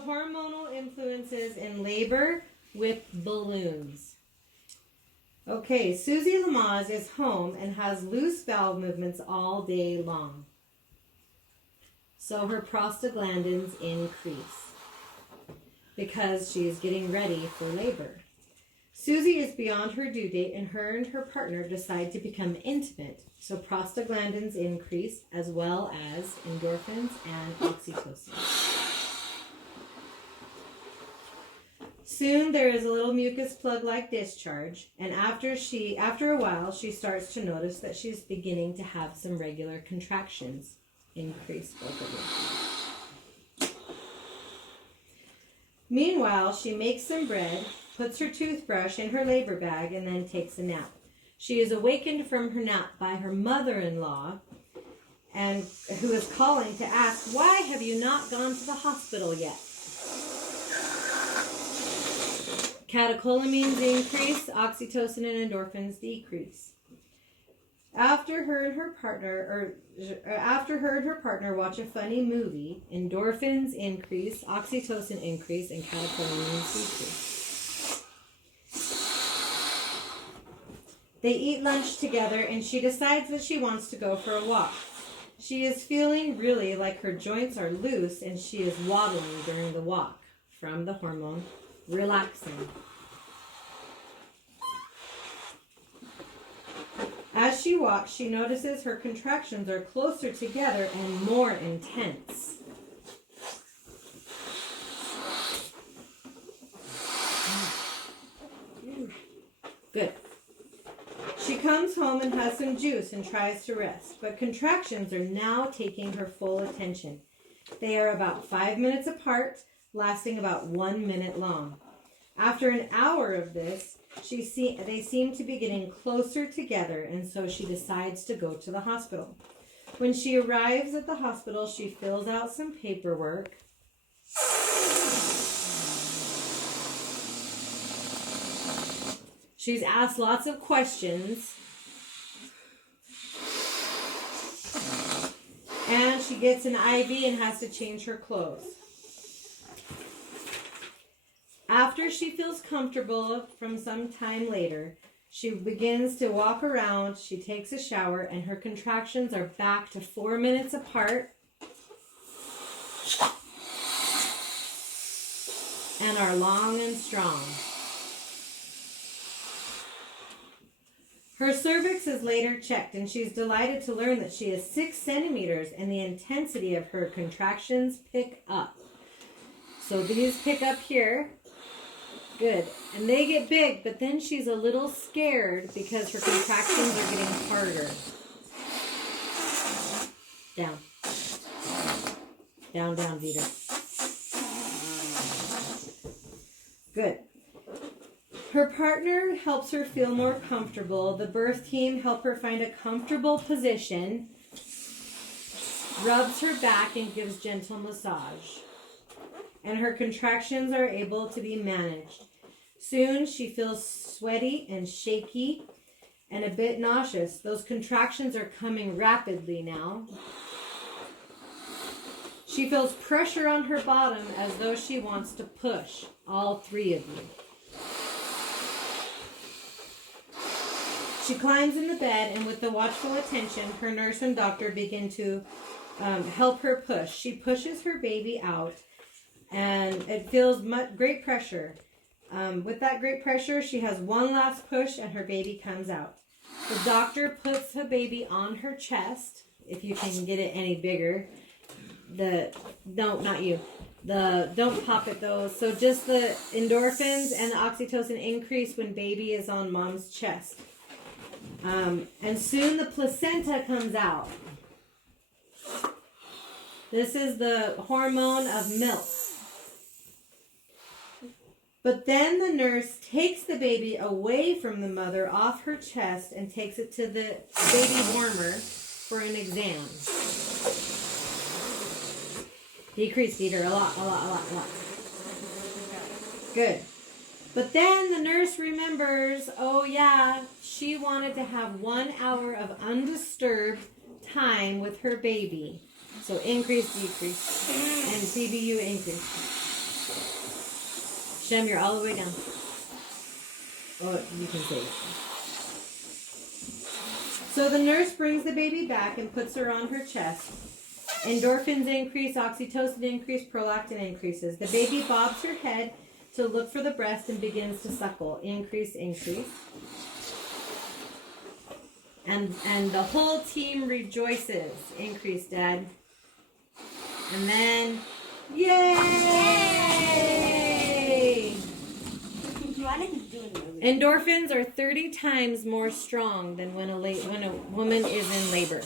hormonal influences in labor with balloons. Okay, Susie Lamaze is home and has loose bowel movements all day long. So her prostaglandins increase because she is getting ready for labor. Susie is beyond her due date, and her partner decide to become intimate. So prostaglandins increase as well as endorphins and oxytocin. Soon there is a little mucus plug-like discharge, and after a while she starts to notice that she's beginning to have some regular contractions. Increase both of them. Meanwhile, she makes some bread, puts her toothbrush in her labor bag, and then takes a nap. She is awakened from her nap by her mother-in-law, and who is calling to ask, "Why have you not gone to the hospital yet?" Catecholamines increase, oxytocin and endorphins decrease. After her and her partner watch a funny movie, endorphins increase, oxytocin increase, and catecholamines decrease. They eat lunch together, and she decides that she wants to go for a walk. She is feeling really like her joints are loose, and she is waddling during the walk from the hormone relaxing. As she walks, she notices her contractions are closer together and more intense. Good. She comes home and has some juice and tries to rest, but contractions are now taking her full attention. They are about 5 minutes apart, lasting about 1 minute long. After an hour of this, they seem to be getting closer together, and so she decides to go to the hospital. When she arrives at the hospital, she fills out some paperwork. She's asked lots of questions. And she gets an IV and has to change her clothes. After she feels comfortable from some time later, she begins to walk around, she takes a shower, and her contractions are back to 4 minutes apart and are long and strong. Her cervix is later checked, and she's delighted to learn that she is 6 centimeters, and the intensity of her contractions pick up. So these pick up here. Good. And they get big, but then she's a little scared because her contractions are getting harder. Down. Down, down, Vita. Good. Her partner helps her feel more comfortable. The birth team help her find a comfortable position, rubs her back, and gives gentle massage. And her contractions are able to be managed. Soon she feels sweaty and shaky and a bit nauseous. Those contractions are coming rapidly now. She feels pressure on her bottom as though she wants to push, all 3 of you. She climbs in the bed, and with the watchful attention, her nurse and doctor begin to help her push. She pushes her baby out, and it feels great pressure. With that great pressure, she has one last push, and her baby comes out. The doctor puts her baby on her chest, if you can get it any bigger. Don't pop it though. So just the endorphins and the oxytocin increase when baby is on mom's chest. And soon the placenta comes out. This is the hormone of milk. But then the nurse takes the baby away from the mother off her chest and takes it to the baby warmer for an exam. Decrease, Peter, a lot. Good. But then the nurse remembers, oh yeah, she wanted to have 1 hour of undisturbed time with her baby. So increase, decrease, and CBU increase. Shem, you're all the way down. Oh, you can see it. So the nurse brings the baby back and puts her on her chest. Endorphins increase, oxytocin increase, prolactin increases. The baby bobs her head to look for the breast and begins to suckle. Increase, increase. And the whole team rejoices. Increase, Dad. And then, yay! Endorphins are 30 times more strong than when a woman is in labor.